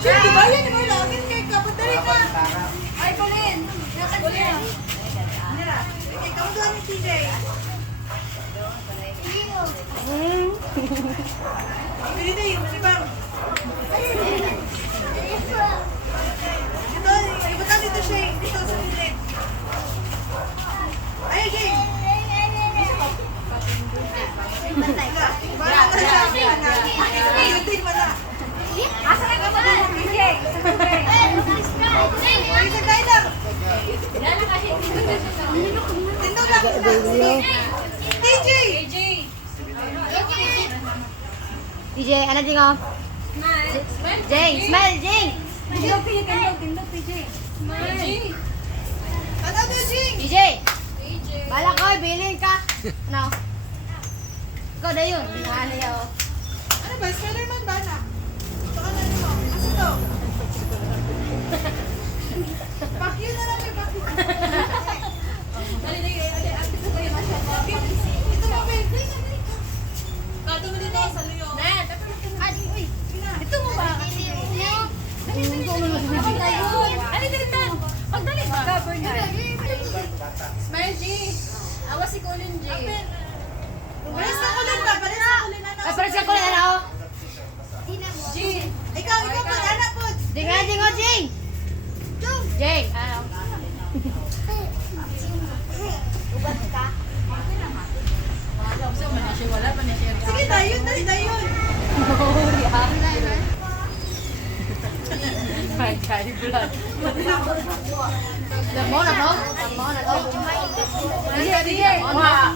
Sure, di ba yan? Ano lagin kay kapatid na? Ay, Colin. Colin. Kay kamuduan ni TJ. Pili na yun, di ba? Ito, ibutan dito siya. Dito sa pilit. Ay, Jay. Wala na siya. Ayutin mo na. Asa ka ba na? DJ. Isa tayo lang. Tindog lang. TJ. DJ, ano din ko? Jing, smile, Jing. Tindog, TJ. Ano to, Jing? DJ. Bala ko, bilhin ka. Ano? Ikaw na yun. Ano yaw? Ano ba? Spider-Man ba na? Ito ka na rin mo. Asa to? Pakyo na lang may pakyo. Ito mo, babe. Kato mo dito sa liyo. Ito mo ba? Ano din na? Pagdali ba? Smile, G. Awas si Colin, G. Pares na kulin ba? Pares na kulin na. Ay, parang siya ko na ano? G. Ikaw po, anak po. Jing, ano din ko, Jing? Jing, ano? Wala pa na siya. Sige, dayon, dayon. Huli, ha? My God, blood. Mo na to? Mo na to? Sige, sige. Wow.